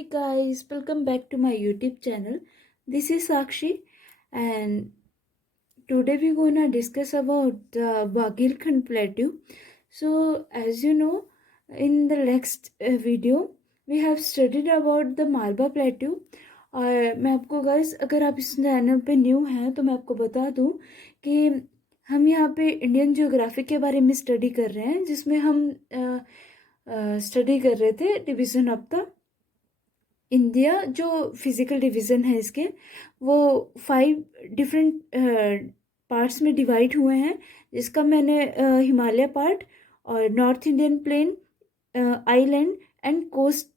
Hey guys, welcome back to my YouTube channel. This is Sakshi, and today we're gonna discuss about the Bagilkhand Plateau. So, as you know, in the next video we have studied about the Malwa Plateau. और मैं आपको guys, अगर आप इस channel पे new हैं तो मैं आपको बता दूं कि हम यहाँ पे इंडियन ज्योग्राफी के बारे में स्टडी कर रहे हैं, जिसमें हम स्टडी कर रहे थे डिवीजन ऑफ द इंडिया। जो फिजिकल डिवीज़न है इसके, वो 5 डिफरेंट पार्ट्स में डिवाइड हुए हैं, जिसका मैंने हिमालय पार्ट और north Indian plain, island and coast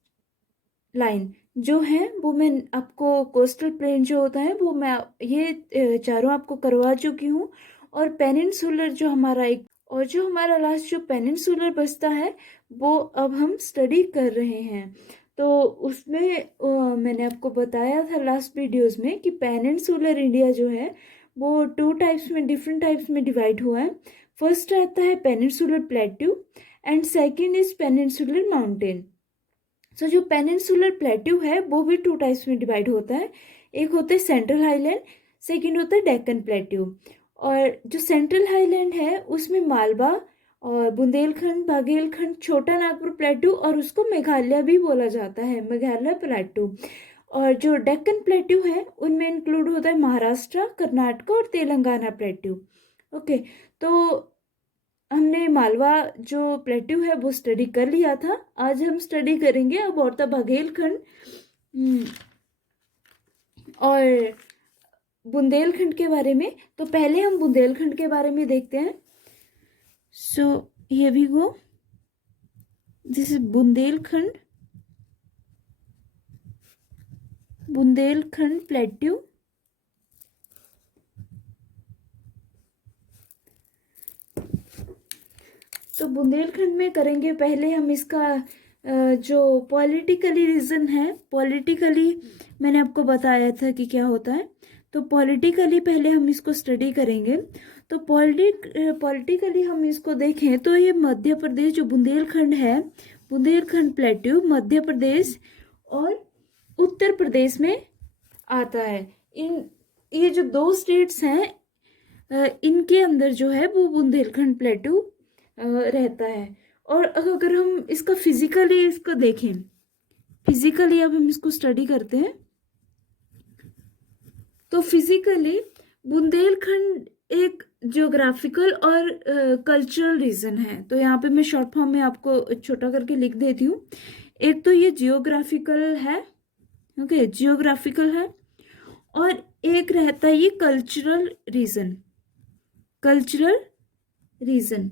line जो है वो मैं आपको, कोस्टल प्लेन जो होता है वो मैं ये चारों आपको करवा चुकी हूँ। और पेनिनसुलर जो हमारा एक, और जो हमारा लास्ट जो पेनिनसुलर बचता है वो अब हम स्टडी कर रहे हैं। तो उसमें मैंने आपको बताया था लास्ट वीडियोस में कि पेनिनसुलर इंडिया जो है वो 2 टाइप्स में, डिफरेंट टाइप्स में डिवाइड हुआ है। फर्स्ट रहता है peninsular plateau and second is peninsular mountain. So जो पेनिनसुलर प्लेट्यू है वो भी 2 टाइप्स में डिवाइड होता है। एक होता है सेंट्रल हाईलैंड, सेकंड होता है डेक्कन प्लेट्यू। और जो सेंट्रल हाईलैंड है उसमें मालवा और बुंदेलखंड, बाघेलखंड, छोटा नागपुर प्लेट्यू, और उसको मेघालय भी बोला जाता है, मेघालय प्लेट्यू। और जो डेक्कन प्लेट्यू है उनमें इंक्लूड होता है महाराष्ट्र, कर्नाटक और तेलंगाना प्लेट्यू। ओके, तो हमने मालवा जो प्लेट्यू है वो स्टडी कर लिया था। आज हम स्टडी करेंगे अब और बाघेलखंड और बुंदेलखंड के बारे में। तो पहले हम बुंदेलखंड के बारे में देखते हैं। So here we go, this is Bundelkhand, Bundelkhand plateau. तो बुंदेलखंड में करेंगे पहले हम इसका जो पॉलिटिकली रीजन है, पॉलिटिकली मैंने आपको बताया था कि क्या होता है। तो पॉलिटिकली पहले हम इसको स्टडी करेंगे। तो पॉलिटिकली हम इसको देखें तो ये मध्य प्रदेश, जो बुंदेलखंड है, बुंदेलखंड प्लेट्यू मध्य प्रदेश और उत्तर प्रदेश में आता है। ये जो 2 स्टेट्स हैं इनके अंदर जो है वो बुंदेलखंड प्लेट्यू रहता है। और अगर हम इसका फिजिकली इसको देखें, फिजिकली अब हम इसको स्टडी करते हैं। तो फिजिकली बुंदेलखंड एक ज्योग्राफिकल और कल्चरल रीजन है। तो यहाँ पे मैं शॉर्ट फॉर्म में आपको छोटा करके लिख देती हूँ। एक तो ये जियोग्राफिकल है, ओके, जियोग्राफिकल है, और एक रहता है ये कल्चरल रीजन, कल्चरल रीजन।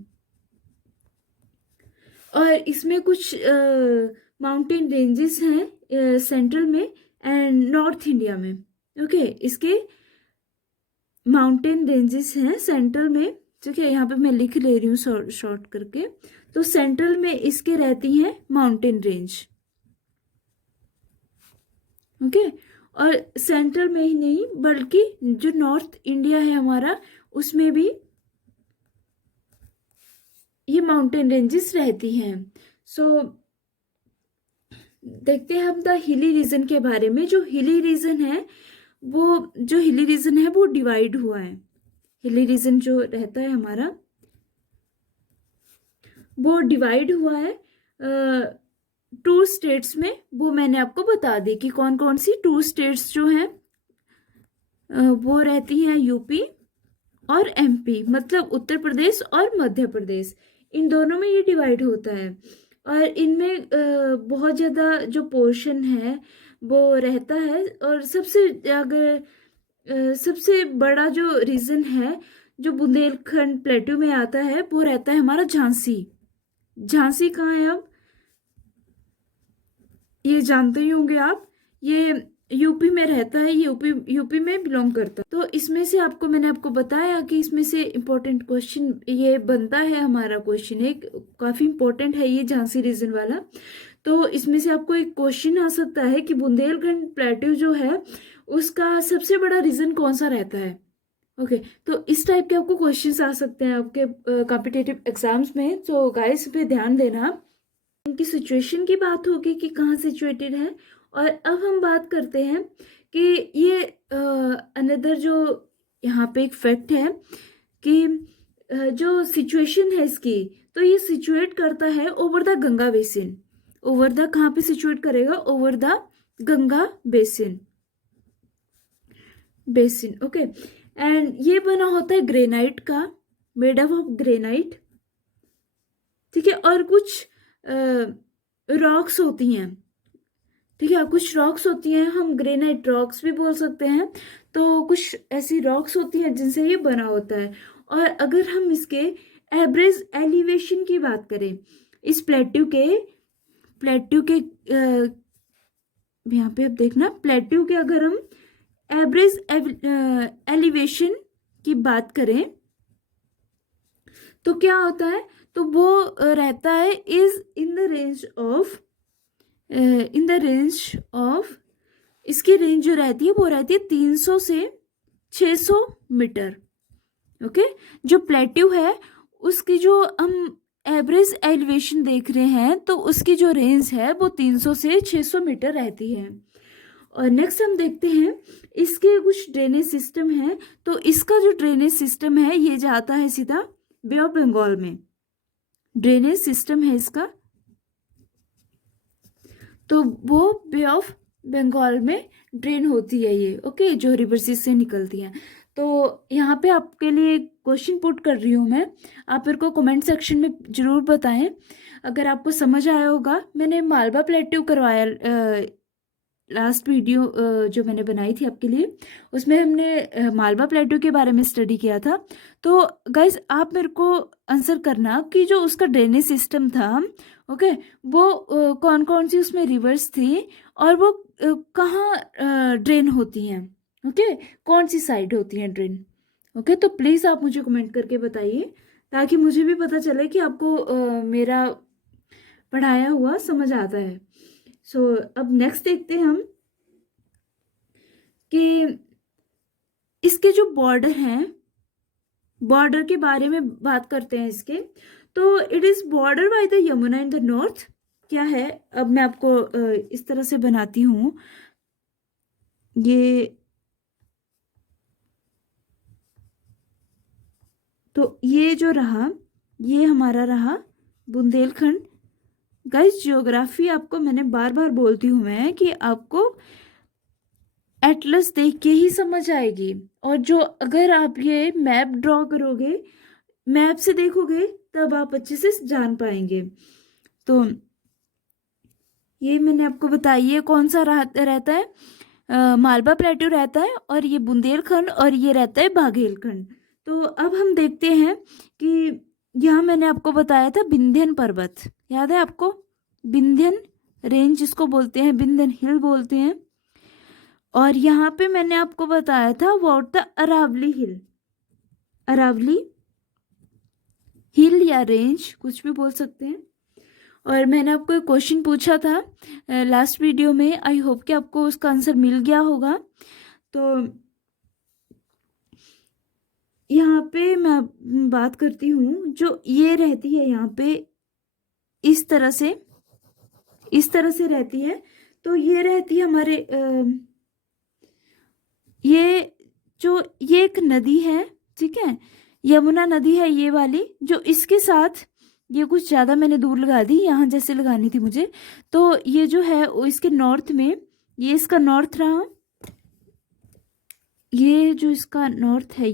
और इसमें कुछ माउंटेन रेंजेस हैं सेंट्रल में एंड नॉर्थ इंडिया में। ओके, इसके माउंटेन रेंजेस हैं सेंट्रल में, ठीक है, यहाँ पे मैं लिख ले रही हूँ शॉर्ट करके। तो सेंट्रल में इसके रहती हैं माउंटेन रेंज, ओके। और सेंट्रल में ही नहीं बल्कि जो नॉर्थ इंडिया है हमारा, उसमें भी ये माउंटेन रेंजेस रहती हैं। सो देखते हैं हम द हिली रीजन के बारे में। जो हिली रीजन है वो डिवाइड हुआ है। हिली रीजन जो रहता है हमारा वो डिवाइड हुआ है 2 स्टेट्स में। वो मैंने आपको बता दी कि कौन कौन सी 2 स्टेट्स जो हैं वो रहती हैं यूपी और एमपी, मतलब उत्तर प्रदेश और मध्य प्रदेश। इन दोनों में ये डिवाइड होता है। और इनमें बहुत ज़्यादा जो पोर्शन है वो रहता है। और सबसे बड़ा जो रीजन है जो बुंदेलखंड प्लेट्यू में आता है वो रहता है हमारा झांसी। झांसी कहाँ है? अब ये जानते ही होंगे आप, ये यूपी में रहता है, यूपी में बिलोंग करता है। तो इसमें से मैंने आपको बताया कि इसमें से इम्पोर्टेंट क्वेश्चन ये बनता है, हमारा क्वेश्चन एक काफी इम्पोर्टेंट है ये झांसी रीजन वाला। तो इसमें से आपको एक क्वेश्चन आ सकता है कि बुंदेलखंड प्लेट्यू जो है उसका सबसे बड़ा रीजन कौन सा रहता है। ओके, तो इस टाइप के आपको क्वेश्चंस आ सकते हैं आपके कॉम्पिटिटिव एग्जाम्स में। तो गाइस पे ध्यान देना। इनकी सिचुएशन की बात होगी कि कहाँ सिचुएटेड है, और अब हम बात करते हैं कि ये अनदर जो यहाँ पे एक फैक्ट है कि जो सिचुएशन है इसकी, तो ये सिचुएट करता है over the Ganga basin. Over the कहाँ पे सिचुएट करेगा? Over the Ganga basin. Okay. And ये बना होता है ग्रेनाइट का, मेड अप ऑफ ग्रेनाइट, ठीक है। और कुछ रॉक्स होती हैं, ठीक है, कुछ रॉक्स होती हैं, हम ग्रेनाइट रॉक्स भी बोल सकते हैं। तो कुछ ऐसी रॉक्स होती हैं जिनसे ये बना होता है। और अगर हम इसके एवरेज एलिवेशन की बात करें, इस प्लेट्यू के यहाँ पे अब देखना, प्लेट्यू के अगर हम एवरेज एलिवेशन की बात करें तो क्या होता है? तो वो रहता है is in the range of इसकी रेंज जो रहती है वो रहती है 300 से 600 मीटर। ओके। जो प्लेट्यू है उसकी जो हम एवरेज एलिवेशन देख रहे हैं तो उसकी जो रेंज है वो 300 से 600 मीटर रहती है। और नेक्स्ट हम देखते हैं इसके कुछ ड्रेनेज सिस्टम है। तो इसका जो ड्रेनेज सिस्टम है ये जाता है सीधा बे ऑफ बंगाल में। ड्रेनेज सिस्टम है इसका, तो वो बे ऑफ बंगाल में ड्रेन होती है ये। ओके, जो रिवर्सेस से निकलती हैं। तो यहाँ पे आपके लिए क्वेश्चन पुट कर रही हूँ मैं, आप मेरे को कमेंट सेक्शन में ज़रूर बताएं अगर आपको समझ आया होगा। मैंने मालवा प्लेट्यू करवाया लास्ट वीडियो जो मैंने बनाई थी आपके लिए, उसमें हमने मालवा प्लेट्यू के बारे में स्टडी किया था। तो गाइज आप मेरे को आंसर करना कि जो उसका ड्रेनेज सिस्टम था, ओके, वो कौन कौन सी उसमें रिवर्स थी और वो कहाँ ड्रेन होती हैं, ओके, कौन सी साइड होती हैं ड्रेन। ओके, तो प्लीज़ आप मुझे कमेंट करके बताइए ताकि मुझे भी पता चले कि आपको मेरा पढ़ाया हुआ समझ आता है। सो अब नेक्स्ट देखते हैं हम कि इसके जो बॉर्डर हैं, बॉर्डर के बारे में बात करते हैं इसके। तो it is border by the Yamuna in the north. क्या है, अब मैं आपको इस तरह से बनाती हूँ। ये तो ये जो रहा, ये हमारा रहा बुंदेलखंड। गाइस ज्योग्राफी आपको मैंने बार बार बोलती हूँ मैं कि आपको एटलस देख के ही समझ आएगी। और जो अगर आप ये मैप ड्रॉ करोगे, मैप से देखोगे, तब आप अच्छे से जान पाएंगे। तो ये मैंने आपको बताई है कौन सा रहता है, मालवा प्लेट्यू रहता है, और ये बुंदेलखंड, और ये रहता है बाघेलखंड। तो अब हम देखते हैं कि यहाँ मैंने आपको बताया था विंध्यन पर्वत, याद है आपको? विंध्यन रेंज जिसको बोलते हैं, विंध्यन हिल बोलते हैं। और यहाँ पे मैंने आपको बताया था व्हाट द अरावली हिल, अरावली हिल या रेंज कुछ भी बोल सकते हैं। और मैंने आपको एक क्वेश्चन पूछा था लास्ट वीडियो में, आई होप कि आपको उसका आंसर मिल गया होगा। तो यहाँ पे मैं बात करती हूँ, जो ये रहती है यहाँ पे इस तरह से रहती है। तो ये रहती है हमारे ये एक नदी है, ठीक है, यमुना नदी है ये वाली, जो इसके साथ ये कुछ ज़्यादा मैंने दूर लगा दी, यहाँ जैसे लगानी थी मुझे। तो ये जो है वो इसके नॉर्थ में, ये इसका नॉर्थ रहा, ये जो इसका नॉर्थ है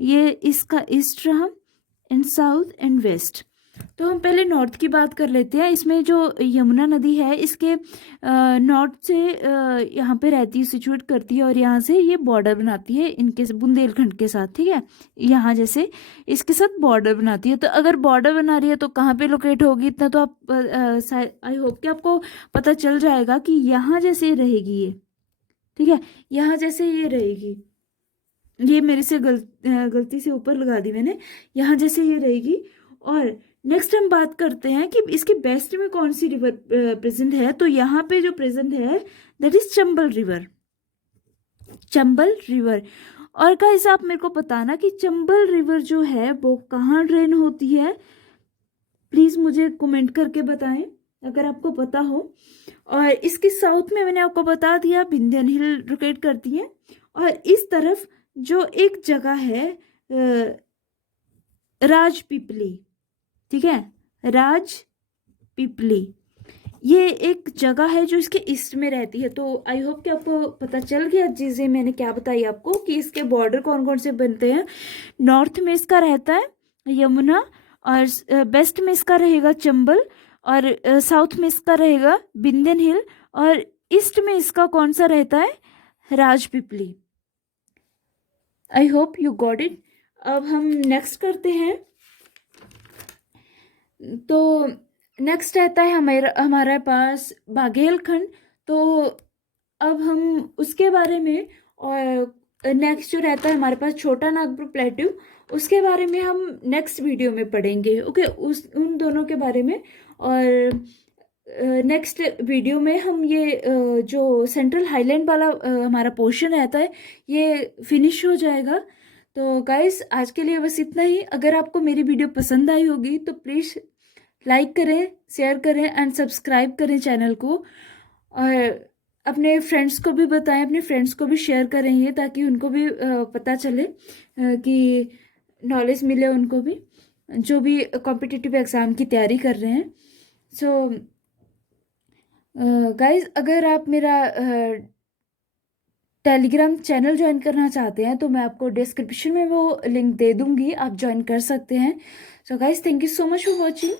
ये इसका ईस्ट रहा, एंड साउथ एंड वेस्ट। तो हम पहले नॉर्थ की बात कर लेते हैं। इसमें जो यमुना नदी है इसके नॉर्थ से यहाँ पे रहती है, सिचुएट करती है, और यहाँ से ये बॉर्डर बनाती है इनके बुंदेलखंड के साथ, ठीक है, यहाँ जैसे इसके साथ बॉर्डर बनाती है। तो अगर बॉर्डर बना रही है तो कहाँ पे लोकेट होगी, इतना तो आप आई होप कि आपको पता चल जाएगा कि यहाँ जैसे रहेगी ये, ठीक है, यहाँ जैसे ये रहेगी। ये मेरे से गलती से ऊपर लगा दी मैंने, यहाँ जैसे ये रहेगी। और नेक्स्ट हम बात करते हैं कि इसके वेस्ट में कौन सी रिवर प्रेजेंट है। तो यहाँ पे जो प्रेजेंट है that is Chambal river, Chambal river. और गाइस आप मेरे को बताना कि चंबल रिवर जो है वो कहाँ ड्रेन होती है, प्लीज मुझे कमेंट करके बताएं। अगर आपको पता हो। और इसके साउथ में मैंने आपको बता दिया बिंदन हिल लोकेट करती है। और इस तरफ जो एक जगह है राजपीपली, ठीक है, राजपीपली, ये एक जगह है जो इसके ईस्ट में रहती है। तो आई होप कि आपको पता चल गया चीज़ें मैंने क्या बताई आपको कि इसके बॉर्डर कौन कौन से बनते हैं। नॉर्थ में इसका रहता है यमुना, और वेस्ट में इसका रहेगा चंबल, और साउथ में इसका रहेगा बिंदन हिल, और ईस्ट में इसका कौन सा रहता है, Rajpipli. I hope you got it. अब हम नेक्स्ट करते हैं। तो नेक्स्ट रहता है हमारे पास बाघेलखंड। तो अब हम उसके बारे में, और नेक्स्ट जो रहता है हमारे पास छोटा नागपुर प्लेट्यू, उसके बारे में हम नेक्स्ट वीडियो में पढ़ेंगे। ओके, उन दोनों के बारे में। और नेक्स्ट वीडियो में हम ये जो सेंट्रल हाईलैंड वाला हमारा पोर्शन रहता है ये फिनिश हो जाएगा। तो गाइस आज के लिए बस इतना ही। अगर आपको मेरी वीडियो पसंद आई होगी तो प्लीज़ लाइक करें, शेयर करें एंड सब्सक्राइब करें चैनल को। और अपने फ्रेंड्स को भी बताएं, अपने फ्रेंड्स को भी शेयर करें ये, ताकि उनको भी पता चले, कि नॉलेज मिले उनको भी, जो भी कॉम्पिटिटिव एग्ज़ाम की तैयारी कर रहे हैं। सो गाइस अगर आप मेरा टेलीग्राम चैनल ज्वाइन करना चाहते हैं तो मैं आपको डिस्क्रिप्शन में वो लिंक दे दूँगी, आप ज्वाइन कर सकते हैं। So guys thank you so much for watching.